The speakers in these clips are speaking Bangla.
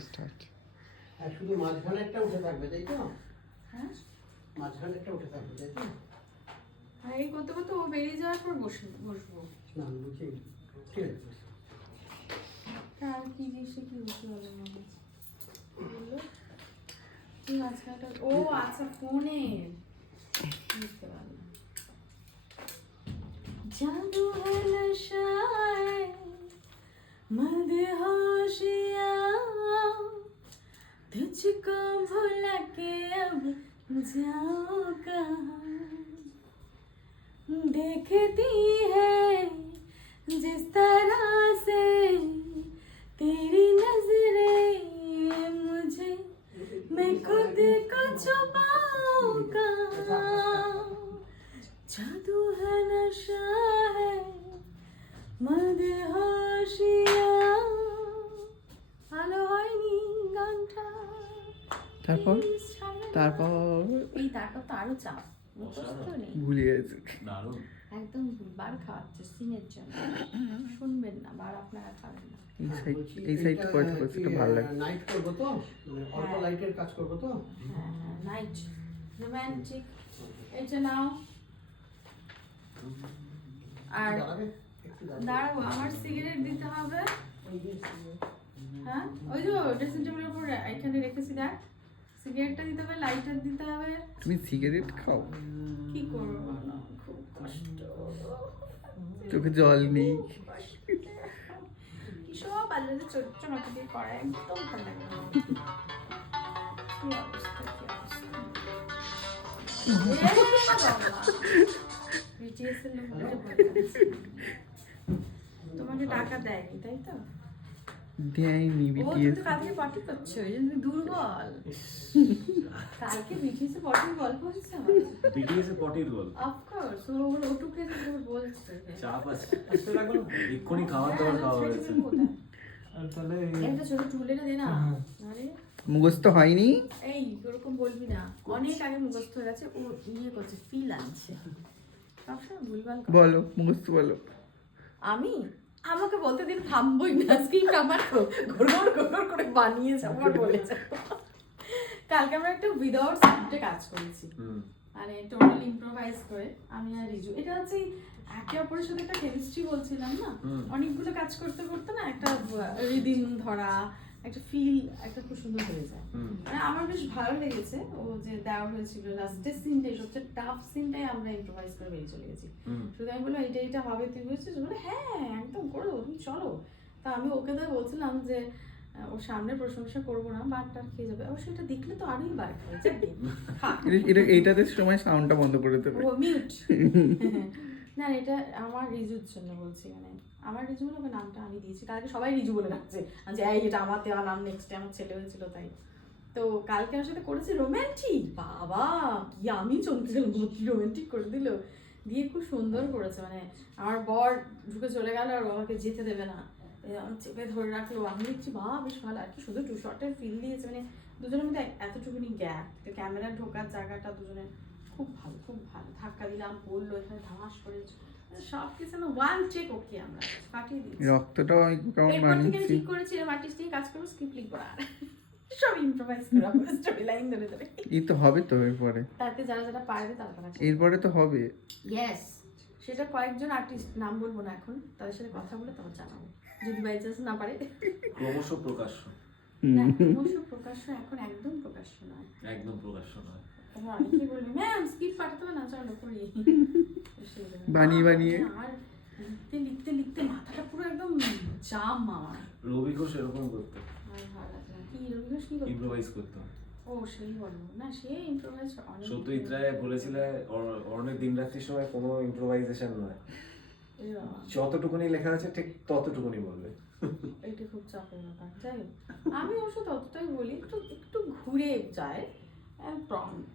স্টার্ট হ্যাঁ শুধু মাঝখানে একটা উঠে থাকবে তাই তো? হ্যাঁ? মাঝখানে একটা উঠে থাকবে তাই তো? আর এই করতে করতে ও বেরিয়ে যাওয়ার পর বসে বসবো। না বুঝি ঠিক আছে আর কি জিনিসে কি বুঝতে পারলাম না বলল কি মাঝখানটা ও আচ্ছা ফোনে বুঝতে পারলাম। जाओ कहाँ देखती है जिस तरह से तेरी नजरें मुझे मैं खुद को छुपाऊं कहाँ जादू है नशा है मदहोशिया ভালো হয়নি গানটা তারপর Please ছাড়বেন না। তারপর এই তারপর তো আরও চাপ। মুখস্থ নেই। ভুলে গেছি। দারুণ। একদম বার খাওয়াচ্ছে সিনের জন্য। শুনবেন না বার আপনারা খাবেন না। এই হ্যাঁ, সাইড এই সাইড এইটা করতে কি, ভালো লাগে নাইট করব তো? মানে অল্প হ্যাঁ। লাইটের কাজ করব তো? হ্যাঁ নাইট রোম্যান্টিক এটা নাও। আর দাঁড়াবো? আমার সিগারেট দিতে হবে। হ্যাঁ? ওই যে ড্রেসিং টেবিলের উপর এখানে রেখেছি দেখ। সিগারেটটা দিতে হবে লাইটার দিতে হবে। তুমি সিগারেট খাও। কি করব? খুব কষ্ট। চোখে জল নেই। সব আলাদা ছোট্ট মাটি দিয়ে করা একদম ভালো লাগে কি অবস্থা কি অবস্থা। তোমাকে টাকা দেয়নি তাই তো? দেয়নি বিটিএস কালকে পার্টি করছ এই জন্য দুর্বল। কালকে বিটিএস এ পার্টির গল্প হচ্ছে বিটিএস এর পটির গোল অফকোর্স ও ওর ওটুকে তো বলছে। চাপ আছে। এক্ষুনি খাওয়ার দাওয়ার খাওয়া হয়েছে। তাহলে একটা ছোট চুল এনে দে না। আরে মুখস্থ হয়নি? এই ওরকম বলবি না। অনেক আগে মুখস্থ হয়ে গেছে ও ইয়ে করছে ফিল আনছে। বলো মুখস্থ বলো। আমি? আমাকে বলতে দিন থামবই না স্ক্রিপ্ট আমার তো ঘোর ঘোর করে বানিয়ে যাব আর বলে যাব। কালকে আমরা একটা উইদাউট স্ক্রিপ্টে কাজ করেছি। মানে টোটাল ইম্প্রোভাইজ করে আমি আর রিজু। এটা হচ্ছে একে অপরের সাথে একটা কেমিস্ট্রি বলছিলাম না? অনেকগুলো কাজ করতে করতে না একটা রিদিম ধরা একটা ফিল একটা খুব সুন্দর হয়ে যায়। মানে আমার বেশ ভালো লেগেছে ও যে দেওয়া হয়েছিল লাস্টের সিনটাই সবচেয়ে টাফ সিনটাই আমরা ইম্প্রোভাইজ করে বেরিয়ে চলে গেছি। শুধু আমি বললাম এটা এটা হবে তুই বুঝছিস? বলে হ্যাঁ একদম করো তুমি চলো। তা আমি ওকে তো বলছিলাম যে ওর সামনে প্রশংসা করব না বারটা খেয়ে যাবে। ও সেটা দেখলে তো আরোই বার খাবে এটা- এটা এইটাতে সময় সাউন্ডটা বন্ধ করে দেবে ও মিউট না এটা আমার রিজুর জন্য বলছি মানে। আমার রিজু বলে নামটা আমি দিয়েছি। কালকে সবাই রিজু বলে রাখছে যে, এই, এটা আমার দেওয়া নাম নেক্সট আমার ছেলে হয়েছিল তাই। তো কালকে আমার সাথে করেছে রোম্যান্টিক বাবা, কি আমি চমকে গেলাম। কি রোম্যান্টিক করে দিল? দিয়ে খুব সুন্দর করেছে। মানে আমার বর ঢুকে চলে গেল আর আমাকে যেতে দেবে না। চেপে ধরে রাখল। আমি দেখছি বা বেশ ভালো। আর কি শুধু টু শর্টের ফিল দিয়েছে। মানে দুজনের মধ্যে এতটুকুনি গ্যাপ ক্যামেরা ঢোকার জায়গাটা দুজনের খুব ভালো খুব ভালো। ধাক্কা দিলাম পড়ল এখানে ধামাস করে সব কিছু না ওয়ান চেক ওকে আমরা পাঠিয়ে দিয়েছি। রক্তটাও আমি কেমন এরপর থেকে আমি বানিয়েছি ঠিক করেছি আর্টিস্ট নিয়ে কাজ করব স্ক্রিপ্ট লিখব আর। সব ইম্প্রোভাইজ করা স্টোরি লাইন ধরে ধরে। এই তো হবে তো এরপরে। তাতে যারা যারা পারবে তারা তারা এরপরে তো হবে। ইয়েস সেটা কয়েকজন আর্টিস্ট নাম বলব না এখন তাদের সাথে কথা বলে তারপর জানাব। যদি বাই চান্স না পারে। ক্রমশ প্রকাশ্য। না ক্রমশ প্রকাশ্য এখন একদম প্রকাশ্য নয়। একদম প্রকাশ্য নয়। জন্য, বানিয়ে বানিয়ে। লিখতে লিখতে লিখতে মাথাটা পুরো একদম জাম আমার রবি ঘোষ এরকম করতো। আর ভালো লাগছে না কি রবি ঘোষ কি করতো? ইম্প্রোভাইজ করতো। ও সেই বলো। না সে ইম্প্রোভাইজ অনেক সত্যজিৎ রায় বলেছিলে অর- দিন রাত্রির সময় কোনো ইম্প্রোভাইজেশন নয়। যতটুকুনি লেখা আছে ঠিক ততটুকুনি বলবে। এটা খুব চাপের ব্যাপার। যাই হোক, আমি অবশ্য ততটাই বলি একটু একটু ঘুরে যায়।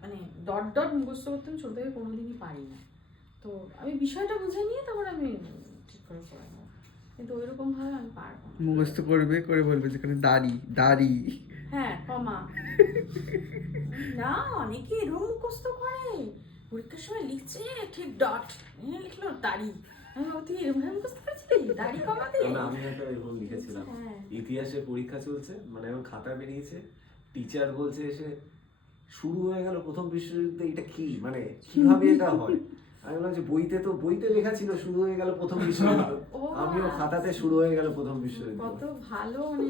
মানে ডট ডট মুখস্থ করতে আমি ছোটো থেকে কোনোদিনই পারি না। তো আমি বিষয়টা বুঝে নিয়ে তারপর আমি ঠিক করে করে নেব। কিন্তু ওইরকম ভাবে আমি পারব মুখস্থ করবে করে বলবে যেখানে দাড়ি দাড়ি। হ্যাঁ কমা। না অনেকে এরকম মুখস্থ করে। পরীক্ষার সময় লিখছে ঠিক ডট লিখলো দাড়ি। আমি ভাবো, তুই এরকম ভাবে মুখস্থ করেছিলি দাড়ি কমাতে না, আমি একটা এরকম লিখেছিলাম। হ্যাঁ। ইতিহাসে পরীক্ষা চলছে মানে এখন খাতা বেরিয়েছে। টিচার বলছে এসে শুরু হয়ে গেল প্রথম বিশ্বযুদ্ধ এটা কি? মানে কীভাবে এটা হয়? আমি বললাম যে বইতে তো বইতে লেখা ছিল শুরু হয়ে গেল প্রথম বিশ্বযুদ্ধ। আমিও খাতাতে শুরু হয়ে গেল প্রথম বিশ্বযুদ্ধ। কত ভালো মানে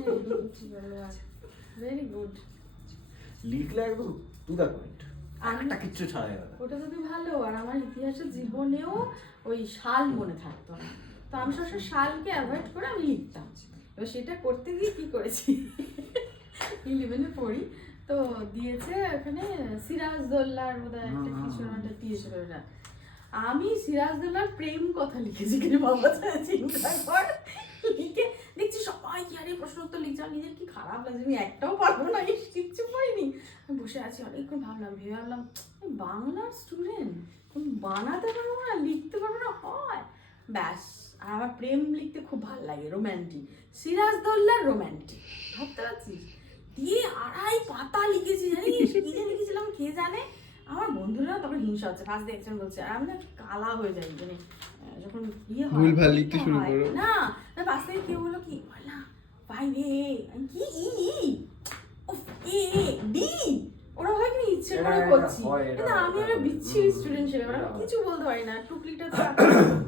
ভেরি গুড লিখলে একদম টু দা পয়েন্ট একটা কিচ্ছু ছাড়া যাবে না। ওটা যদি ভালো আর আমার ইতিহাসের জীবনেও ওই সাল মনে থাকতো না। তো আমি সবসময় সালকে অ্যাভয়েড করে আমি লিখতাম। এবার সেটা করতে গিয়ে কি করেছি? ইলেভেনে পড়ি। তো দিয়েছে ওখানে সিরাজদৌল্লার বোধ হয় একটা কিছু একটা দিয়েছিল ওটা আমি সিরাজদৌল্লার প্রেম কথা লিখেছি কিন্তু বাবা চিন্তা কর লিখে দেখছি সবাই কি আরে প্রশ্ন উত্তর লিখছে নিজের কি খারাপ লাগছে আমি একটাও পারব না কিচ্ছু পাইনি আমি বসে আছি অনেকক্ষণ ভাবলাম ভেবে ভাবলাম বাংলার স্টুডেন্ট বানাতে পারব না লিখতে পারব না হয়? ব্যাস আর আমার প্রেম লিখতে খুব ভালো লাগে রোম্যান্টিক সিরাজদৌল্লার রোম্যান্টিক ভাবতে পারছিস? দিয়ে আড়াই পাতা লিখেছি জানিস? কি যে লিখেছিলাম কে জানে? আমার বন্ধুরা তখন হিংসা হচ্ছে। ফার্স্ট দেখছেন বলছে আর আমি না কালা হয়ে যাই। মানে যখন ইয়ে হয় ভুলভাল লিখতে শুরু করো। না না পাশ থেকে কেউ বলল কি? বললা ভাই রে কি ই ই? এ এ ডি ওরা হয় কি ইচ্ছে করে করছি। কিন্তু আমি একটা বিচ্ছিরি স্টুডেন্ট ছিলাম আমি কিছু বলতে পারি না। টুকলিটা তো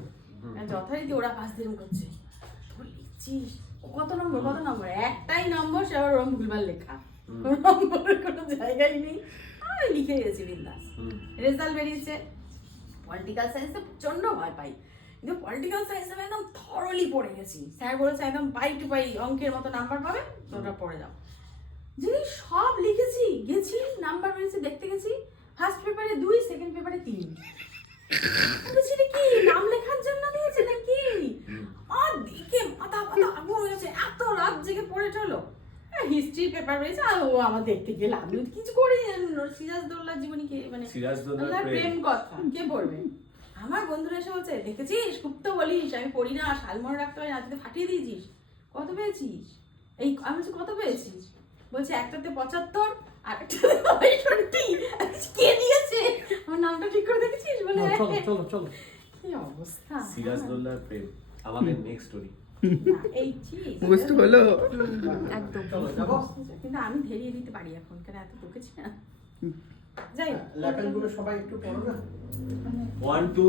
যথারীতি ওরা পাশ দিয়ে করছে। লিখছিস কত নম্বর কত নম্বর? একটাই নম্বর সে আবার ওরকম ভুলভাল লেখা। নম্বরের কোনো জায়গায় নেই। আমি লিখে গেছি বিন্দাস। রেজাল্ট বেরিয়েছে। পলিটিক্যাল সায়েন্সে প্রচণ্ড ভয় পাই। কিন্তু পলিটিক্যাল সায়েন্সে আমি একদম থরলি পড়ে গেছি। স্যার বলেছে একদম পাই টু পাই অঙ্কের মতো নাম্বার পাবে তো ওটা পড়ে যাও। যিনি সব লিখেছি গেছি নাম্বার বেরিয়েছে দেখতে গেছি ফার্স্ট পেপারে দুই সেকেন্ড পেপারে তিন। বলছি, কি? নাম লেখার জন্য দিয়েছে নাকি আমার দিকে মাথা মাথা আগুন হয়ে গেছে এত রাত জেগে পড়ে চলো পেপার রয়েছে আর ও আমার দেখতে গেলাম আমি কিছু করি সিরাজদৌল্লার জীবনী কে মানে সিরাজদৌল্লার প্রেম। কথা। কে পড়বে আমার বন্ধুরা এসে বলছে দেখেছিস? খুব তো বলিস আমি পড়ি না শালমোহর রাখতে হয় রাতে ফাটিয়ে দিয়েছিস। কত পেয়েছিস? এই আমি বলছি কত পেয়েছিস? বলছে একটাতে পঁচাত্তর আর একটাতে পঁয়ষট্টি। কে দিয়েছে আমার নামটা ঠিক করে দেখেছিস? বলে চলো। চলো চলো। কি অবস্থা? সিরাজদৌল্লার প্রেম। আমাদের নেক্সট স্টোরি মুখস্থ হলো। একদম। কিন্তু আমি ধরিয়ে দিতে পারি এখন কেন এত ঢুকেছি না যাই হোক। লেখাগুলো সবাই একটু পড়ো না। One two